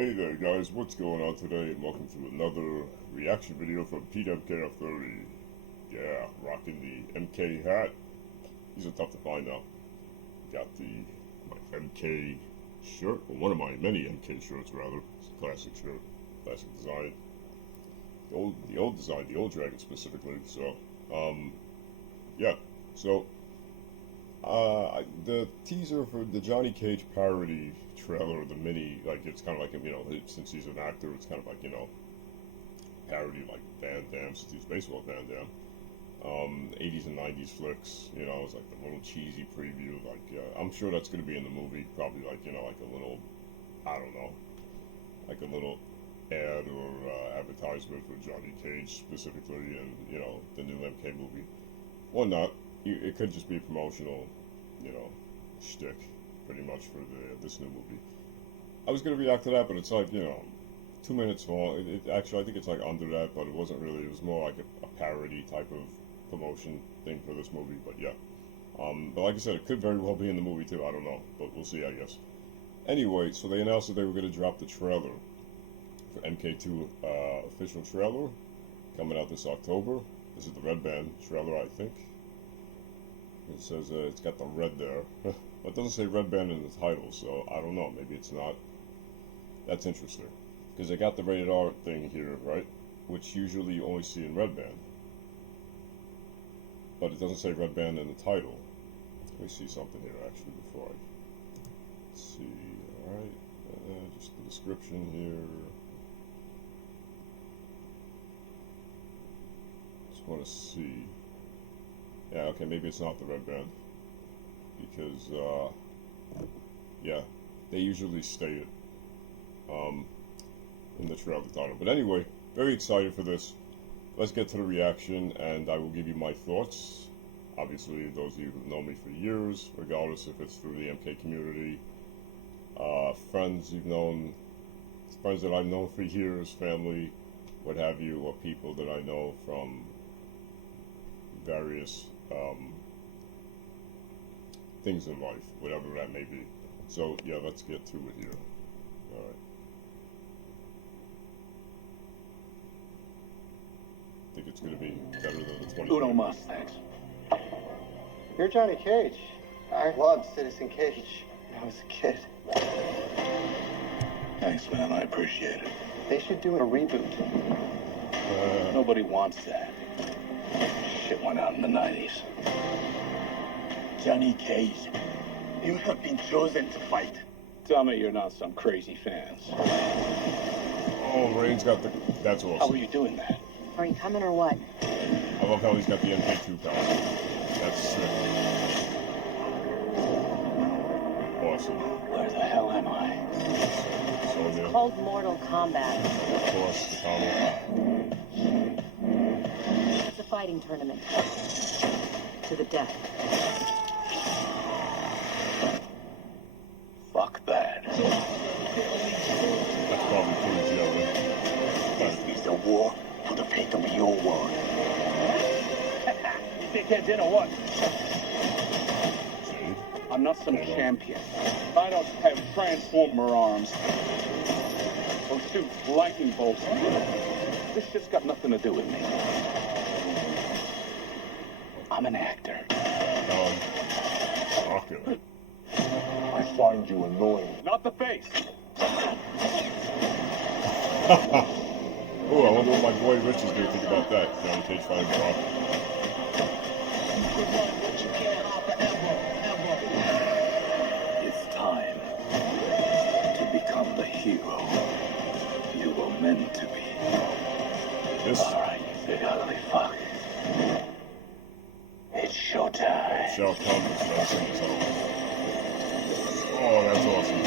Hey there guys, what's going on today, and welcome to another reaction video from Pete MKF30. Yeah, rocking the MK hat. These are tough to find now. Got my MK shirt, or one of my many MK shirts rather. It's a classic shirt, classic design. The old design, the old Dragon specifically. So, yeah. So, the teaser for the Johnny Cage parody trailer, the mini, like it's kind of like, since he's an actor, it's kind of like, parody like Van Damme, since he's baseball Van Damme. 80s and 90s flicks, it's like the little cheesy preview, like, I'm sure that's going to be in the movie, probably like, like a little, I don't know, like a little ad or advertisement for Johnny Cage specifically, and, the new MK movie. Or not. It could just be a promotional, shtick, pretty much, for this new movie. I was going to react to that, but it's like, 2 minutes long. Actually, I think it's like under that, but it wasn't really. It was more like a parody type of promotion thing for this movie, but yeah. But like I said, it could very well be in the movie too, I don't know, but we'll see, I guess. Anyway, so they announced that they were going to drop the trailer for MK2 official trailer, coming out this October. This is the Red Band trailer, I think. It says it's got the red there, but it doesn't say Red Band in the title, so I don't know. Maybe it's not. That's interesting, because they got the rated R thing here, right? Which usually you only see in Red Band, but it doesn't say Red Band in the title. Let me see something here actually before let's see. All right, just the description here. Just want to see. Yeah, okay, maybe it's not the Red Band, because, yeah, they usually state it, in the trailer title. But anyway, very excited for this. Let's get to the reaction, and I will give you my thoughts. Obviously, those of you who've known me for years, regardless if it's through the MK community, friends that I've known for years, family, what have you, or people that I know from various things in life, whatever that may be. So yeah, let's get to it here. All right. I think it's going to be better than the 20. Uno mas, thanks. You're Johnny Cage. I loved Citizen Cage when I was a kid. Thanks, man. I appreciate it. They should do a reboot. Nobody wants that. Shit went out in the 90s. Johnny Cage, you have been chosen to fight. Tell me you're not some crazy fans. Oh, Rain's got the. That's awesome. How are you doing that? Are you coming or what? I love how he's got the MK2 power. That's sick. Awesome. Where the hell am I? So, It's called Mortal Kombat. of course, the comic. It's a fighting tournament. To the death. Fuck that. That's probably pretty jelly. This is a war for the fate of your world. You dickhead dinner what? See? I'm not some champion. I don't have transformer arms. Or shoot lightning bolts. This shit's got nothing to do with me. I'm an actor. Okay. I find you annoying. Not the face. Oh, I wonder what my boy Rich is going to think about that. Johnny Cage fighting Brock. It's time to become the hero you were meant to be. This All right, you big ugly fuck. It's showtime. shall come to wrestling is home. Oh, that's awesome.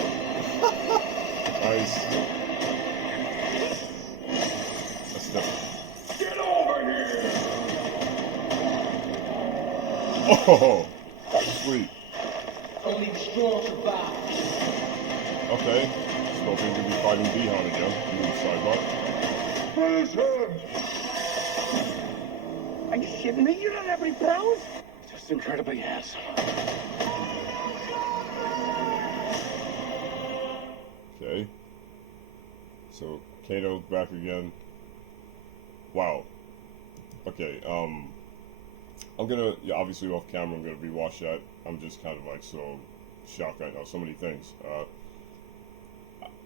Nice. That's different. Get over here! Oh, sweet. Only the strong survive. Okay. Scorpion gonna be fighting Bihan again. Move sidebot. Finish him! Are you shitting me? You don't have any powers? Just incredibly handsome. Okay. So Kato back again. Wow. Okay. I'm gonna, yeah, obviously off camera. I'm gonna rewatch that. I'm just kind of like so shocked right now. So many things.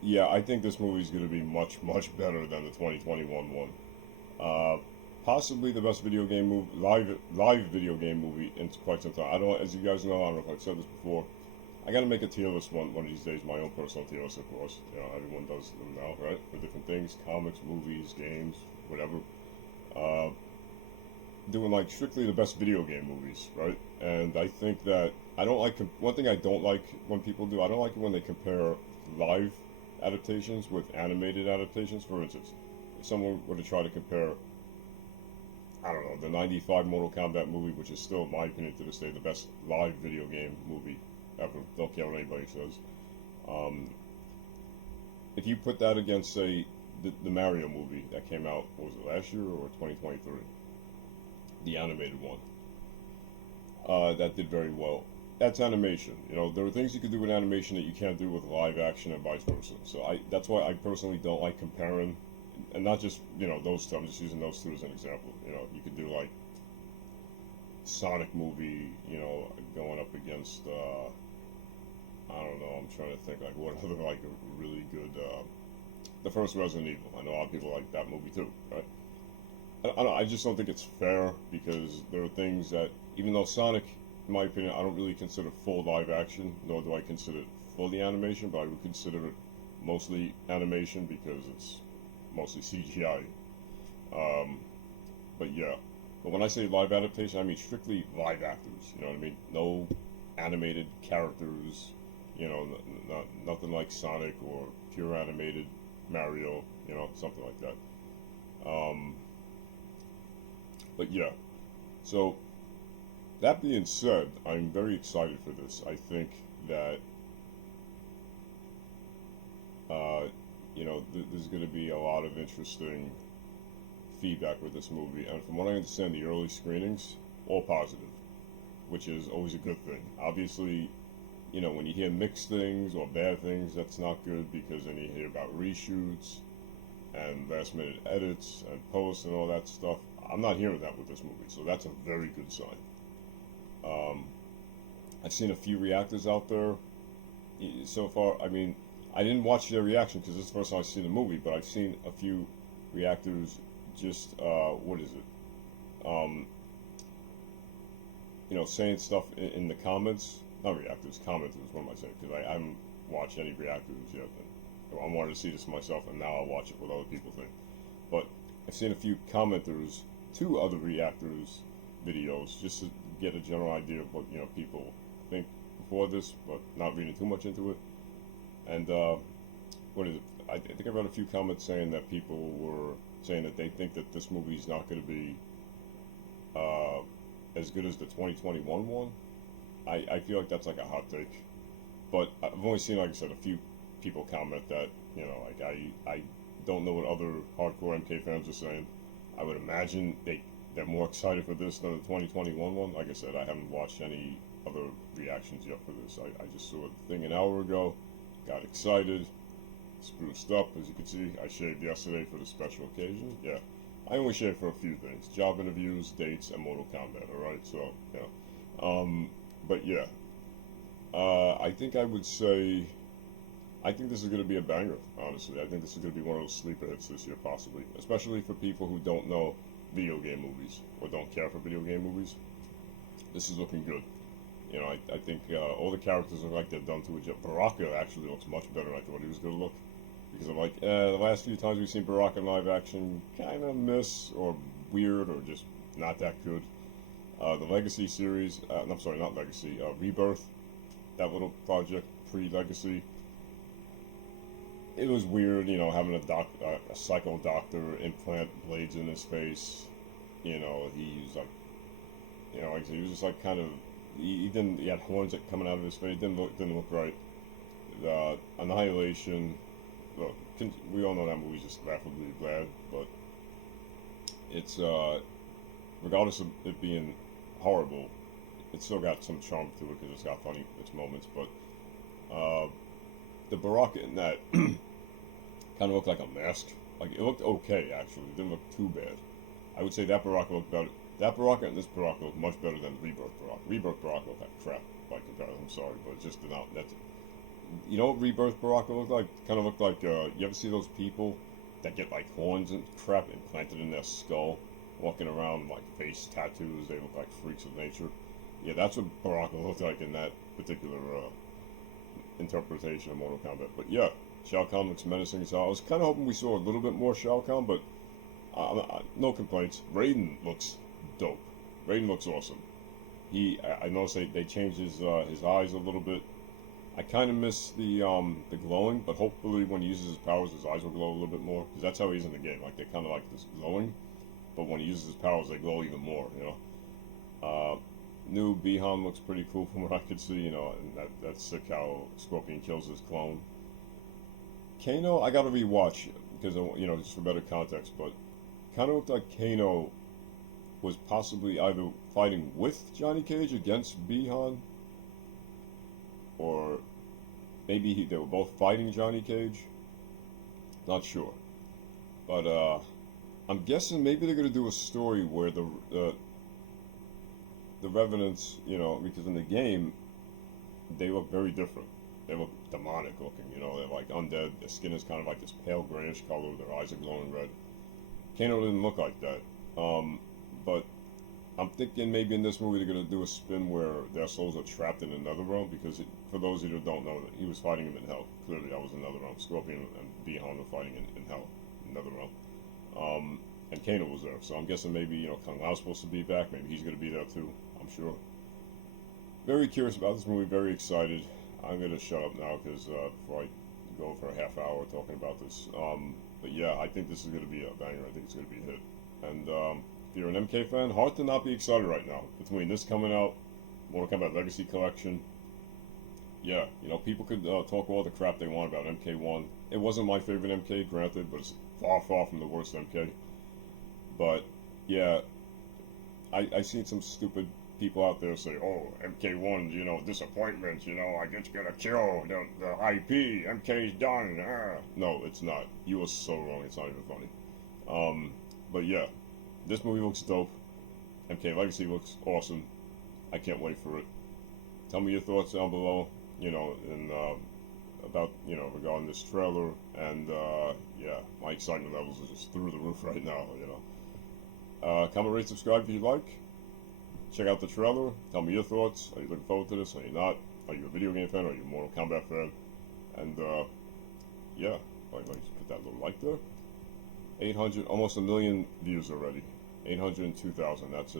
Yeah, I think this movie is gonna be much better than the 2021 one. Possibly the best video game movie, live video game movie in quite some time. I don't, as you guys know, I don't know if I've said this before. I gotta make a tier list one of these days. My own personal tier list, of course. You know, everyone does them now, right? For different things, comics, movies, games, whatever. Uh, Doing like strictly the best video game movies, right? And I think that I don't like one thing I don't like when people do. I don't like it when they compare live adaptations with animated adaptations. For instance, if someone were to try to compare, I don't know, the '95 Mortal Kombat movie, which is still, in my opinion, to this day, the best live video game movie ever. Don't care what anybody says. Um, if you put that against, say, the Mario movie that came out, what was it, last year or 2023? The animated one. That did very well. That's animation. You know, there are things you can do with animation that you can't do with live action and vice versa. So that's why I personally don't like comparing, and not just, you know, those two. I'm just using those two as an example. You know, you could do like Sonic movie, you know, going up against, I don't know, I'm trying to think like what other like a really good, the first Resident Evil. I know a lot of people like that movie too, right? I just don't think it's fair, because there are things that, even though Sonic, in my opinion, I don't really consider full live action, nor do I consider it fully animation, but I would consider it mostly animation because it's mostly CGI. But yeah, but when I say live adaptation, I mean strictly live actors. You know what I mean? No animated characters. You know, nothing like Sonic or pure animated Mario. You know, something like that. But yeah, so that being said, I'm very excited for this. I think that, you know, there's going to be a lot of interesting feedback with this movie. And from what I understand, the early screenings, all positive, which is always a good thing. Obviously, you know, when you hear mixed things or bad things, that's not good, because then you hear about reshoots and last minute edits and posts and all that stuff. I'm not hearing that with this movie, so that's a very good sign. I've seen a few reactors out there so far. I mean, I didn't watch their reaction because this is the first time I've seen the movie, but I've seen a few reactors just, what is it? You know, saying stuff in the comments. Not reactors, commenters, what am I saying? Because I haven't watched any reactors yet. I wanted to see this myself, and now I'll watch it what other people think. But I've seen a few commenters to other reactors videos just to get a general idea of what, you know, people think before this, but not reading too much into it. And what is it? I think I read a few comments saying that people were saying that they think that this movie is not going to be as good as the 2021 one. I feel like that's like a hot take, but I've only seen, like I said, a few people comment that, you know, like I don't know what other hardcore MK fans are saying. I would imagine they're more excited for this than the 2021 one. Like I said, I haven't watched any other reactions yet for this. I just saw the thing an hour ago, got excited, spruced up, as you can see. I shaved yesterday for the special occasion. Yeah, I only shave for a few things: job interviews, dates, and Mortal Kombat. All right, so yeah. But yeah, I think I would say, I think this is going to be a banger, honestly. I think this is going to be one of those sleeper hits this year, possibly. Especially for people who don't know video game movies, or don't care for video game movies. This is looking good. You know, I think all the characters look like they're done to it. Baraka actually looks much better than I thought he was going to look. Because I'm like, the last few times we've seen Baraka in live action, kind of miss, or weird, or just not that good. The Legacy series, I'm sorry, not Legacy, Rebirth, that little project pre-Legacy, it was weird, you know, having a psycho doctor implant blades in his face. You know, he's like, you know, like he was just like kind of, he had horns coming out of his face. It didn't look right. The Annihilation, look, we all know that movie's just laughably bad, but it's regardless of it being horrible, it's still got some charm to it because it's got funny its moments. But the Baraka in that Kind of looked like a mask. Like, it looked okay, actually. It didn't look too bad. I would say that Baraka looked better. That Baraka and this Baraka looked much better than Rebirth Baraka. Rebirth Baraka looked like crap by comparison. I'm sorry, but it just did not. You know what Rebirth Baraka looked like? Kind of looked like, you ever see those people that get like horns and crap implanted in their skull, walking around like face tattoos? They look like freaks of nature. Yeah, that's what Baraka looked like in that particular interpretation of Mortal Kombat. But yeah, Shao Kahn looks menacing as hell. I was kind of hoping we saw a little bit more Shao Kahn, but no complaints. Raiden looks dope. Raiden looks awesome. I noticed they changed his eyes a little bit. I kind of miss the glowing, but hopefully when he uses his powers, his eyes will glow a little bit more, because that's how he is in the game. Like, they're kind of like this glowing, but when he uses his powers, they glow even more, you know. New Bihan looks pretty cool from what I could see, you know, and that's sick how Scorpion kills his clone. Kano, I gotta rewatch, because, you know, just for better context, but kind of looked like Kano was possibly either fighting with Johnny Cage against Bihan, or maybe they were both fighting Johnny Cage. Not sure, but I'm guessing maybe they're gonna do a story where the Revenants, you know, because in the game they look very different. They look demonic looking, you know. They're like undead. Their skin is kind of like this pale grayish color. Their eyes are glowing red. Kano didn't look like that. But I'm thinking maybe in this movie they're going to do a spin where their souls are trapped in another realm, because for those of you who don't know, he was fighting him in hell. Clearly that was another realm. Scorpion and Bihan were fighting in hell, another realm. And Kano was there, so I'm guessing maybe, you know, Kung Lao's supposed to be back. Maybe he's going to be there too, I'm sure. Very curious about this movie, very excited. I'm going to shut up now, because before I go for a half hour talking about this. But yeah, I think this is going to be a banger. I think it's going to be a hit. And if you're an MK fan, hard to not be excited right now. Between this coming out, Mortal Kombat Legacy Collection, yeah, you know, people could talk all the crap they want about MK1. It wasn't my favorite MK, granted, but it's far, far from the worst MK. But yeah, I seen some stupid people out there say, oh, MK1, you know, disappointment, you know, it's gonna kill the IP, MK's done. No, it's not. You are so wrong, it's not even funny. But yeah, this movie looks dope. MK Legacy looks awesome. I can't wait for it. Tell me your thoughts down below, you know, and about, you know, regarding this trailer. And yeah, my excitement levels are just through the roof right now, you know. Comment, rate, subscribe if you like. Check out the trailer. Tell me your thoughts. Are you looking forward to this? Are you not? Are you a video game fan? Are you a Mortal Kombat fan? And yeah, like just put that little like there. 800, almost 1 million views already. 802,000. That's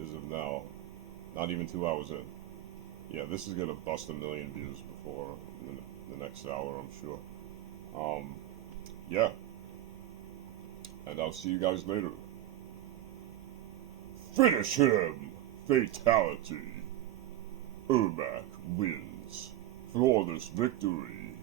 as of now. Not even 2 hours in. Yeah, this is gonna bust 1 million views before the next hour, I'm sure. Yeah. And I'll see you guys later. Finish him! Fatality. Ermac wins. Flawless victory.